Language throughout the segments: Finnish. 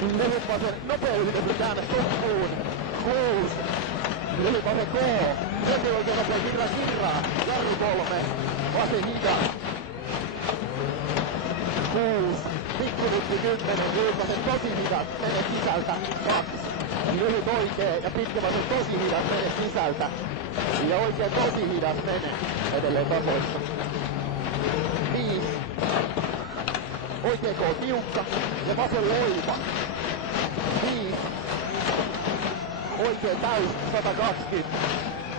Lyhyt vasen, nopea yritys käännä toppuun. 6. Lyhyt vasen K. Heti oikein nopea kirraa. Jarru 3. Vasen hidas. 6. Pikkunytti 10. Lyhyt vasen tosi hidas. Mene sisältä. 2. Lyhyt oikee ja pitkä vasen tosi hidas. Mene sisältä. Ja oikein tosi hidas mene. Edelleen tasoissa. 5. Oikein K tiukka ja vasen loiva. 5. Oikein täys 120.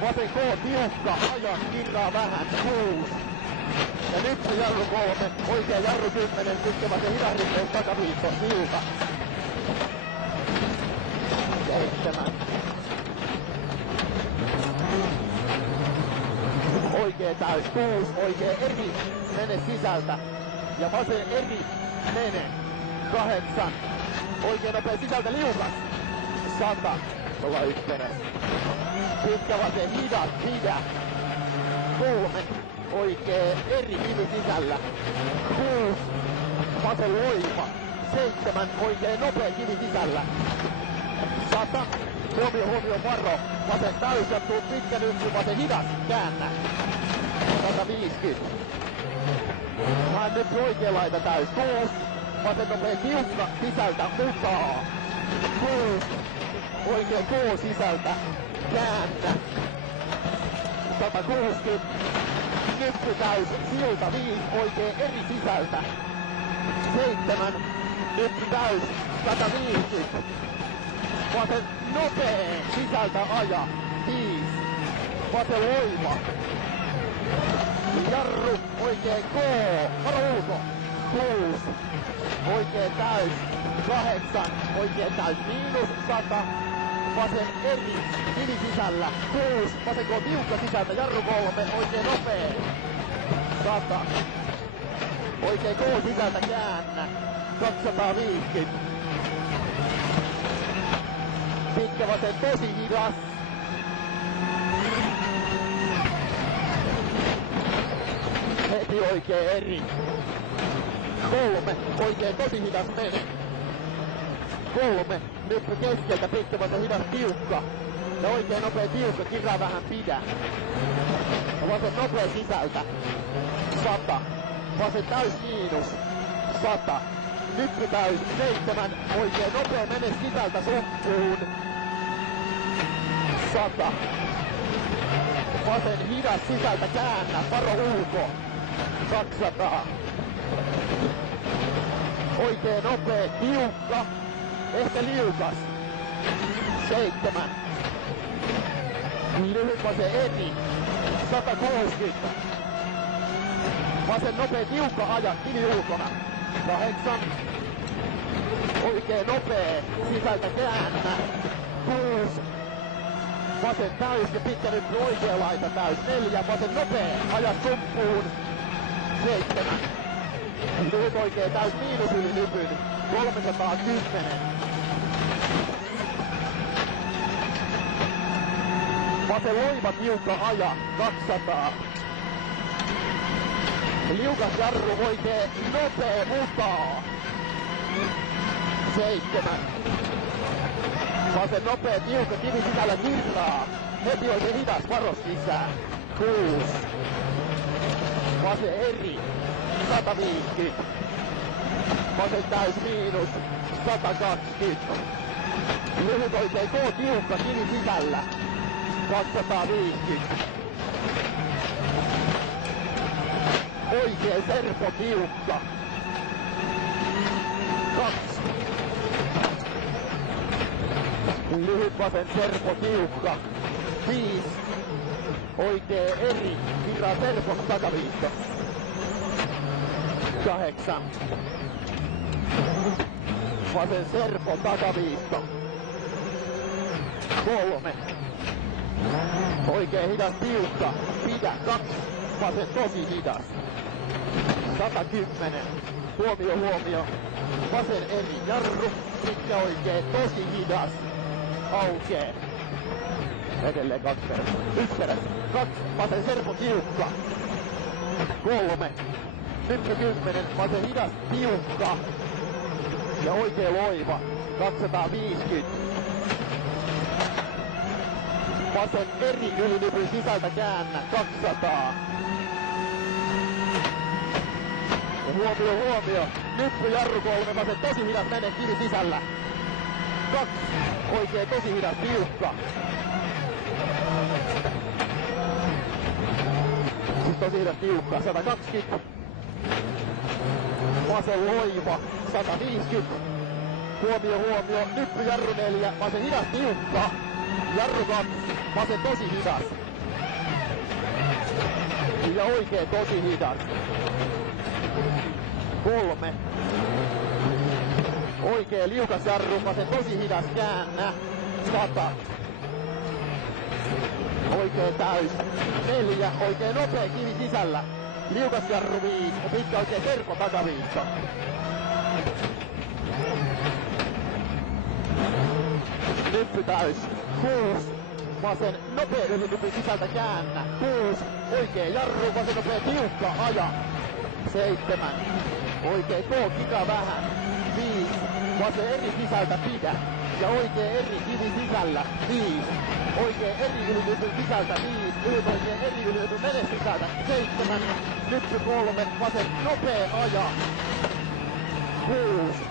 Vasen K tiukka, aja, kirraa vähän. 6. Ja nyt se jarru 3. Oikein jarru 10. Sitten vasen hidahditteus takaviitto. Tiuka. 7. Oikee täys 6. Oikee eri. Mene sisältä. Ja vasen eri. Mene. 8. Oikein nopea sisältä liukas. 100. 1. Pitkä vasen hidas. Hidä. 3. Oikee eri kivi sisällä. 6. Vasen loiva. 7. Oikee nopea kivi sisällä. 100. Huomio, varo. Vasen täys ja tuu pitkä nyppy. Vasen hidas. Käännä. 150. Hän nyt oikea laita täys. 6. Vasen nopea tiukka sisältä mutaa. 6. Oikea K sisältä. Käännä. 160. Nyppy täys. Silta 5. Oikea eri sisältä. 7. Nyppy täys. 150. Vasen nopee sisältä aja. 5. Vasen loiva. Jarru, oikein K, varo ulko. 6. Oikein täys. 8. Oikein täys miinus 100. Vasen eri, kivi sisällä. 6. Vasen K tiukka sisältä. Jarru 3. Oikein nopee. 100. Oikein K sisältä käännä. 250. Pitkä vasen tosi hidas. Heti oikein eri. 3. Oikein tosi hidas mene. 3. Nyppy keskeltä pitkä vasen hidas tiukka. Ja oikein nopea tiukka, kirraa vähän pidä. Ja vasen nopea sisältä. 100. Vasen täys miinus. 100. Nyppy täys 7. Oikein nopea mene sisältä sumppuun. 100. Vasen hidas sisältä käännä, varo ulko. 200. Oikein nopea, tiukka, ehkä liukas. 7. Lyhyt vasen eri. 160. Vasen nopea, tiukka aja, kivi ulkona. 8. Oikein nopea, sisältä käännä. 6. Vasen täys ja pitkä nyt oikea laita täys. 4. Vasen nopea, aja sumppuun. 7. Lyhyt oikea täys miinus yli nypyn. 310. Vasen loiva tiukka aja. 200. Liukas jarru oikee nopea mutaa. 7. Vasen nopea tiukka kivi sisällä kirraa. Heti oikein hidas varo sisään. 6. Vasen eri. 150. Vasen täys miinus. 120. Lyhyt oikein K tiukka kivi sisällä. 250. Oikein serpo tiukka. 2. Lyhyt vasen serpo tiukka. 5. Oikee eri. Kirraa serpon takaviitto. 8. Vasen serpo takaviitto. 3. Oikee hidas tiukka. Pidä. 2. Vasen tosi hidas. 110. Huomio. Vasen eri. Jarru. Pitkä oikee tosi hidas. Aukee. Edelleen 2 perässä. 1 perässä. 2. Vasen serpo tiukka. 3. Nyppy 10. Vasen hidas tiukka. Ja oikea loiva. 250. Vasen eri ylinypyn sisältä käännä. 200. Ja huomio. Nyppy jarru 3 vasen tosi hidas menee kivi sisällä. 2. Oikee tosi hidas tiukka. Siis tosi hidas tiukka. 120. Vasen loiva. 150. Huomio. Nyppy jarru 4. Vasen hidas tiukka. Jarru 2. Vasen tosi hidas. Ja oikee tosi hidas. 3. Oikee liukas jarru, vasen tosi hidas käännä. 100. Oikee täys. 4. Oikee nopea kivi sisällä. Liukas jarru 5. Ja pitkä oikee serpo takaviitto. Nyppy täys. 6. Vasen nopea ylinypyn sisältä käännä. 6. Oikee jarru, vasen nopea tiukka aja. 7. Oikee kika vähän. 5. Vasen eri sisältä pidä. Ja oikee eri kivi sisällä. 5. Oikee eri ylinypyn sisältä. 5. Lyhyt oikee eri ylinypyn mene sisältä. 7. Nyppy 3. Vasen nopea aja. 6.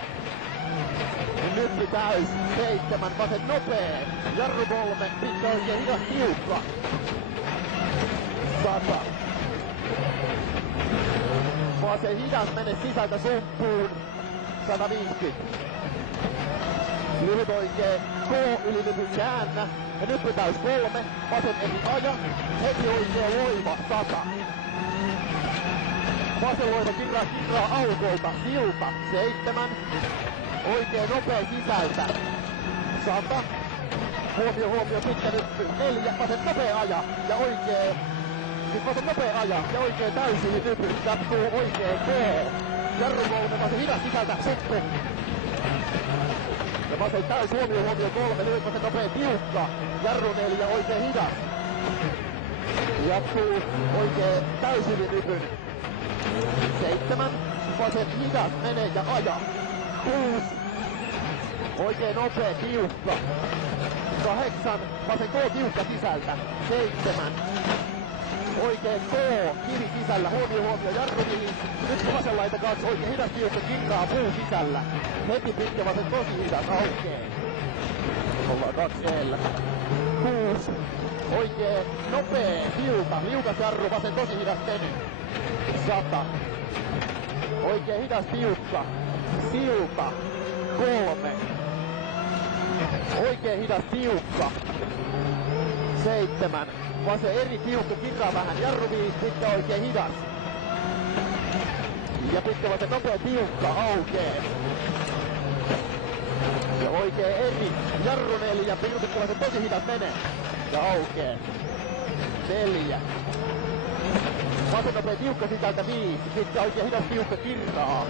Nyppy täys. 7. Vasen nopee. Jarru 3. Pitkä oikee hidas tiukka. 100. Vasen hidas mene sisältä sumppuun. 150. Lyhyt oikee K ylinypyn käännä. Ja nyppy täys 3. Vasen eri aja. Heti oikee loiva. 100. Vasen loiva kirraa aukolta. Silta. 7. Oikee nopea sisältä. 100. Huomio, pitkä nyppy. 4. Vasen nopea aja. Ja oikee. Nyt vasen nopea aja. Ja oikee täysin nypy. Jatkuu oikee K. Jarru 3. Vasen hidas sisältä. Suppu. Ja vasen täys. Huomio 3. Lyhyt vasen nopea tiukka. Jarru 4. Oikee hidas. Jatkuu oikee täysin nypyn. 7. Vasen hidas menee ja aja. 6. Oikein nopea tiukka. 8. Vasen K tiukka sisältä. 7. Oikein K kivi sisällä. Huomio. Jarru 5. Nyt vasen laita 2. Oikein hidas tiukka kirraa puu sisällä. Heti pitkä vasen tosi hidas aukeaa. Ollaan 2 eellä. 6. Oikein nopea silta. Liukas jarru vasen tosi hidas meni. 100. Oikein hidas tiukka. Silta. 3. Oikein hidas tiukka. 7. Vasen eri tiukka kirraa vähän. Jarru 5. Pitkä oikein hidas. Ja pitkä vasen nopea tiukka aukee. Ja oikein eri. Jarru 4. Pitkä vasen tosi hidas menee. Ja aukee. 4. Vasen nopea tiukka sisältä 5. Pitkä oikein hidas tiukka kirraa.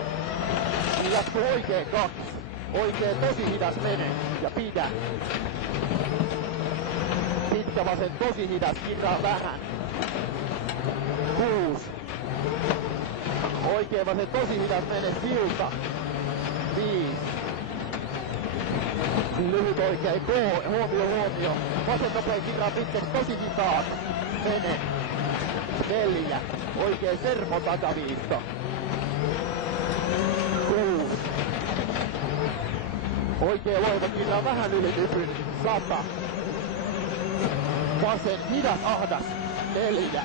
Jatkuu oikein 2. Oikein tosi hidas mene ja pidä. Pitkä vasen tosi hidas kirraa vähän. 6. Oikein vasen tosi hidas mene silta. 5. Lyhyt oikein K. Huomio. Vasen nopea kirraa pitkä tosi hitaat. Mene. 4. Oikein serpo takaviitto. 6. Oikee loiva kirraa vähän yli nypyn. 100. Vasen hidas ahdas. 4.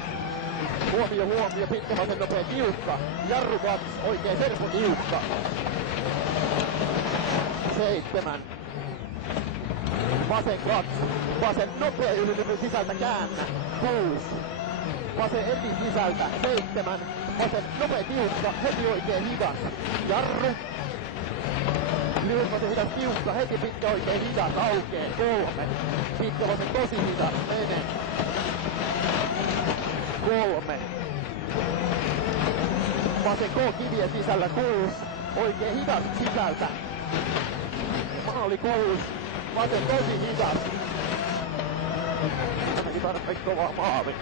Huomio. Pitkä vasen nopea tiukka. Jarru 2. Oikee serpo tiukka. 7. Vasen 2. Vasen nopea ylinypyn sisältä käännä. 6. Vasen eri sisältä. 7. Vasen nopea tiukka. Heti oikein hidas. Jarru. Lyhyt vasen hidas tiukka. Heti pitkä oikein hidas. Aukee. 3. Pitkä vasen tosi hidas. Mene. 3. Vasen K kivien sisällä. 6. Oikein hidas sisältä. Maali 6. Vasen tosi hidas. Tämäkin tarpeeksi kovaa maali.